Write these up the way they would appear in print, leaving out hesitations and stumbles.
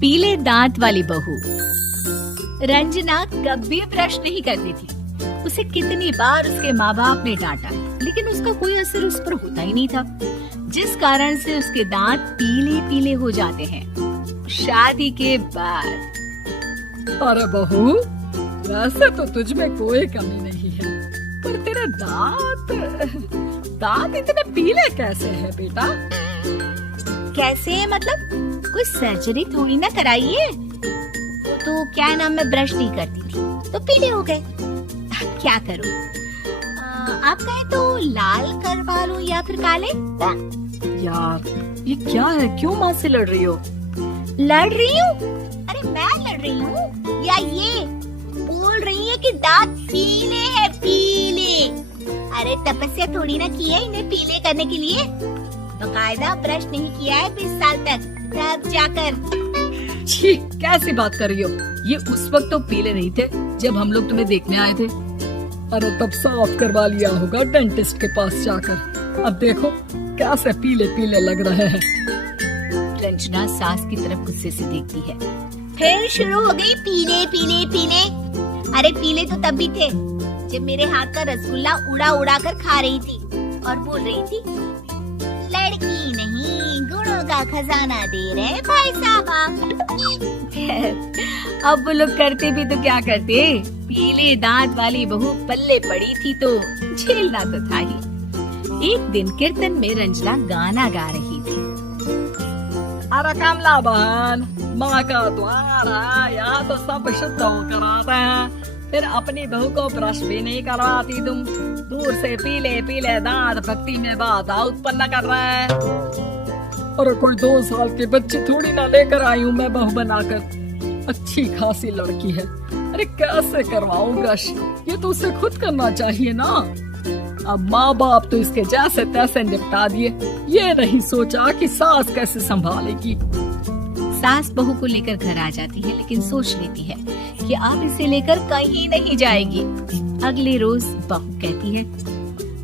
पीले दांत वाली बहू। रंजना कभी ब्रश नहीं करती थी। उसे कितनी बार उसके माँ बाप ने डांटा, लेकिन उसका कोई असर उस पर होता ही नहीं था, जिस कारण से उसके दांत पीले पीले हो जाते हैं। शादी के बाद। अरे बहू, वैसे तो तुझ में कोई कमी नहीं है, पर तेरे दांत इतने पीले कैसे हैं बेटा? कैसे मतलब? कोई सर्जरी थोड़ी ना कराई है। तो क्या नाम, मैं ब्रश नहीं करती थी तो पीले हो गए। क्या करूं? आप कहें तो लाल करवा लूं या फिर काले? यार ये क्या है, क्यों माँ से लड़ रही हो? लड़ रही हूँ? अरे मैं लड़ रही हूँ या ये बोल रही है कि दांत पीले हैं, पीले। अरे तपस्या थोड़ी ना की है इन्हें पीले करने के लिए। बकायदा ब्रश नहीं किया है 20 साल तक, तब जाकर। छी, कैसी बात कर रही हो? ये उस वक्त तो पीले नहीं थे जब हम लोग तुम्हें देखने आए थे। अरे तब साफ करवा लिया होगा डेंटिस्ट के पास जाकर। अब देखो कैसे पीले पीले लग रहे हैं। रंजना सास की तरफ गुस्से से देखती है। फिर शुरू हो गई पीले पीले पीले। अरे पीले तो तब भी थे जब मेरे हाथ का रसगुल्ला उड़ा उड़ा कर खा रही थी और बोल रही थी, लड़की नहीं गुणों का खजाना दे रहे भाई साहब। अब वो लोग करते भी तो क्या करते, पीले दांत वाली बहू पल्ले पड़ी थी तो झेलना तो था ही। एक दिन कीर्तन में रंजना गाना गा रही थी। अरे कमला बहन, माँ का द्वार है, यहाँ तो सब शुद्ध होकर आते हैं, फिर अपनी बहू को ब्रश भी नहीं करवाती तुम। दूर से पीले पीले दांत भक्ति में बाधा उत्पन्न कर रहे हैं। और कोई 2 साल के बच्चे थोड़ी ना लेकर आई हूँ मैं बहू बनाकर। अच्छी खासी लड़की है, अरे कैसे करवाऊं ब्रश? ये तो उसे खुद करना चाहिए ना। अब माँ बाप तो इसके जैसे तैसे निपटा दिए, ये नहीं सोचा कि सास कैसे संभालेगी। सास बहू को लेकर घर आ जाती है, लेकिन सोच लेती है कि आप इसे लेकर कहीं नहीं जाएगी। अगले रोज बहू कहती है,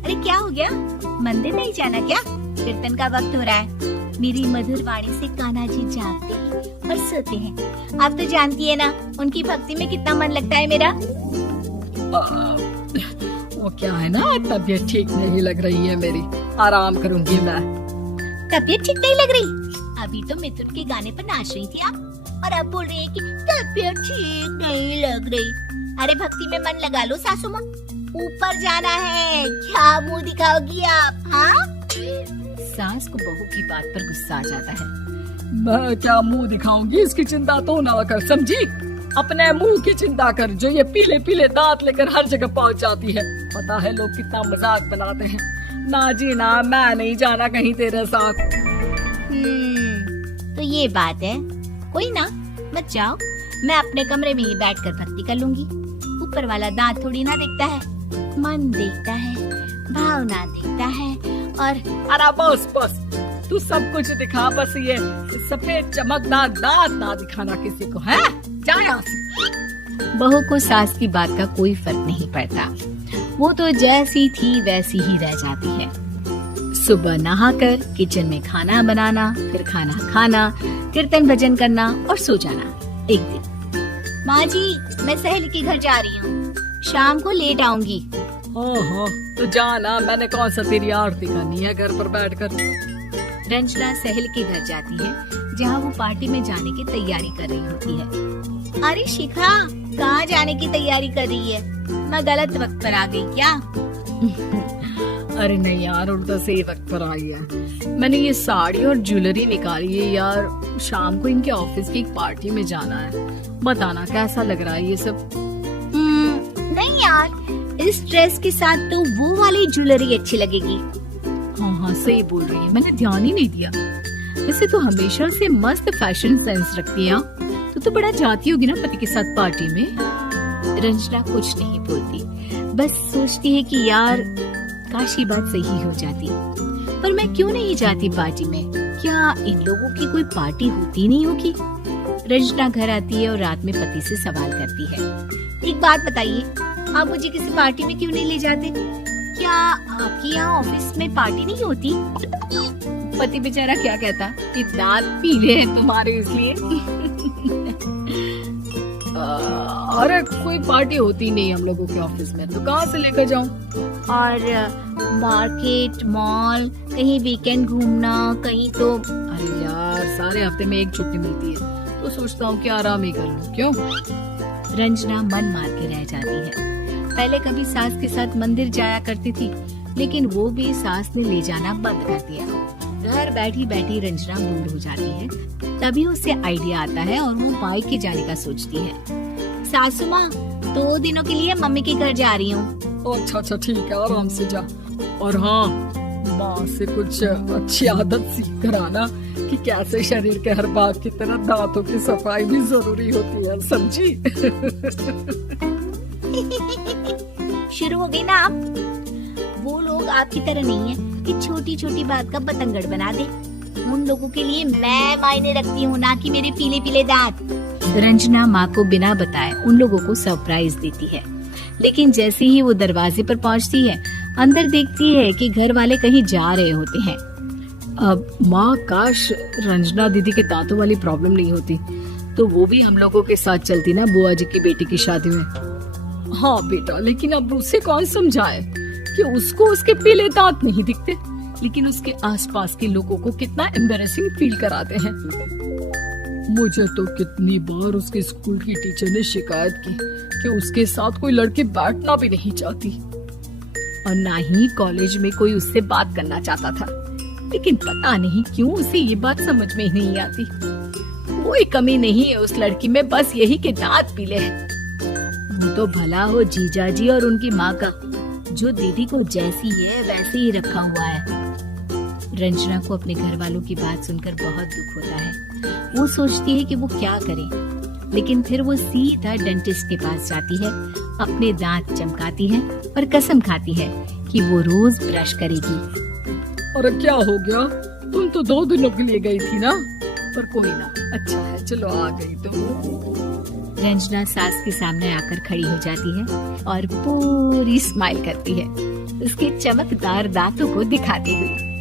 अरे क्या हो गया, मंदिर नहीं जाना क्या? कीर्तन का वक्त हो रहा है। मेरी मधुर वाणी से कान्हा जी जागते और सोते हैं। आप तो जानती है ना उनकी भक्ति में कितना मन लगता है मेरा। वो क्या है ना, तबीयत ठीक नहीं लग रही है मेरी, आराम करूंगी मैं। तबीयत ठीक नहीं लग रही? अभी तो मिथुन के गाने पर नाच रही थी आप, और अब बोल रही है कि तबीयत ठीक नहीं लग रही। अरे भक्ति में मन लगा लो सासू माँ, ऊपर जाना है, क्या मुंह दिखाओगी आप? हाँ? सास को बहू की बात पर गुस्सा आ जाता है। मैं क्या मुंह दिखाऊंगी, इसकी चिंता तो ना कर, समझी? अपने मुंह की चिंता कर, जो ये पीले पीले दांत लेकर हर जगह पहुंच जाती है। पता है लोग कितना मजाक बनाते हैं। ना जी ना, मैं नहीं जाना कहीं तेरे साथ। तो ये बात है, कोई ना, मत जाओ, मैं अपने कमरे में ही बैठकर भक्ति कर लूंगी। ऊपर वाला दांत थोड़ी ना देखता है, मन देखता है, भावना देखता है। और अरे बस बस, तू सब कुछ दिखा, बस ये सफेद चमकदार दांत ना दिखाना किसी को, है? जा यहाँ से। बहू को सास की बात का कोई फर्क नहीं पड़ता, वो तो जैसी थी वैसी ही रह जाती है। सुबह नहाकर किचन में खाना बनाना, फिर खाना खाना, कीर्तन भजन करना और सो जाना। एक दिन, माँ जी मैं सहेली के घर जा रही हूँ, शाम को लेट आऊंगी। हाँ, तो जाना, मैंने कौन सा तेरी आरती करनी है घर पर बैठकर। रंजना सहेली के घर जाती है, जहाँ वो पार्टी में जाने की तैयारी कर रही होती है। अरे शिखा, कहाँ जाने की तैयारी कर रही है? मैं गलत वक्त पर आ गई क्या? अरे नहीं यार, उल्टा सही वक्त पर आई है। मैंने ये साड़ी और ज्वेलरी निकाली है यार, शाम को इनके ऑफिस की एक पार्टी में जाना है। बताना कैसा लग रहा है ये सब? नहीं यार, इस ड्रेस के साथ तो वो वाली ज्वेलरी अच्छी लगेगी। हाँ, सही बोल रही है, मैंने ध्यान ही नहीं दिया। वैसे तो हमेशा से मस्त फैशन सेंस रखती है। तो बड़ा जाती होगी ना पति के साथ पार्टी में। रंजना कुछ नहीं बोलती, बस सोचती है कि यार काश ये बात सही हो जाती, पर मैं क्यों नहीं जाती पार्टी में? क्या इन लोगों की कोई पार्टी होती नहीं होगी? रंजना घर आती है और रात में पति से सवाल करती है, एक बात बताइए, आप मुझे किसी पार्टी में क्यों नहीं ले जाते? क्या आपकी यहाँ ऑफिस में पार्टी नहीं होती? पति बेचारा क्या कहता कि दांत पीले हैं तुम्हारे इसलिए। अरे कोई पार्टी होती नहीं हम लोगों के ऑफिस में, तो कहाँ से लेकर जाऊं? और मार्केट, मॉल, कहीं वीकेंड घूमना, कहीं तो। अरे यार सारे हफ्ते में एक छुट्टी मिलती है, तो सोचता हूँ कि आराम ही कर लूं। क्यों? रंजना मन मार के रह जाती है। पहले कभी सास के साथ मंदिर जाया करती थी, लेकिन वो भी सास ने ले जाना बंद कर दिया। घर बैठी बैठी रंजना बोर हो जाती है। तभी उसे आइडिया आता है और वो मायके जाने का सोचती है। सासू माँ, 2 दिनों के लिए मम्मी के घर जा रही हूँ। अच्छा ठीक है, आराम से जा। और हाँ, माँ से कुछ अच्छी आदत सीख कर आना कि कैसे शरीर के हर भाग की तरह दांतों की सफाई भी जरूरी होती है, समझी? शुरू हो गई ना आप? वो लोग आपकी तरह नहीं है कि छोटी छोटी बात का बतंगड़ बना दे। उन लोगों के लिए मैं मायने रखती हूँ, ना कि मेरे पीले पीले दांत। रंजना माँ को बिना बताए उन लोगों को सरप्राइज देती है, लेकिन जैसे ही वो दरवाजे पर पहुँचती है, अंदर देखती है कि घर वाले कहीं जा रहे होते हैं। अब माँ, काश रंजना दीदी के दांतों वाली प्रॉब्लम नहीं होती, तो वो भी हम लोगों के साथ चलती ना बुआ जी की बेटी की शादी में। हाँ बेटा, लेकिन अब उसे कौन समझाए कि उसको उसके पीले दांत नहीं दिखते, लेकिन उसके आसपास के लोगों को कितना एम्बैरेसिंग फील कराते हैं। मुझे तो कितनी बार उसके स्कूल की टीचर ने शिकायत की कि उसके साथ कोई लड़की बैठना भी नहीं चाहती, और ना ही कॉलेज में कोई उससे बात करना चाहता था। लेकिन पता नहीं क्यों उसे ये बात समझ में ही नहीं आती। कोई कमी नहीं है उस लड़की में, बस यही के दांत पीले हैं। वो तो भला हो जीजा जी और उनकी माँ का, जो दीदी को जैसी है वैसे ही रखा हुआ है। रंजना को अपने घर वालों की बात सुनकर बहुत दुख होता है। वो सोचती है कि वो क्या करे, लेकिन फिर वो सीधा डेंटिस्ट के पास जाती है, अपने दांत चमकाती है और कसम खाती है कि वो रोज ब्रश करेगी। अरे क्या हो गया? तुम तो 2 दिनों के लिए गई थी ना, पर कोई ना, अच्छा है, चलो आ गई तो। रंजना सास के सामने आकर खड़ी हो जाती है और पूरी स्माइल करती है, उसके चमकदार दांतों को दिखाती हुई।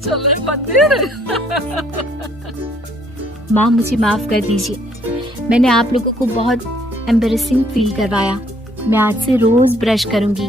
चलो मंदिर। माँ, मुझे माफ कर दीजिए, मैंने आप लोगों को बहुत एम्बैरेसिंग फील करवाया। मैं आज से रोज ब्रश करूंगी।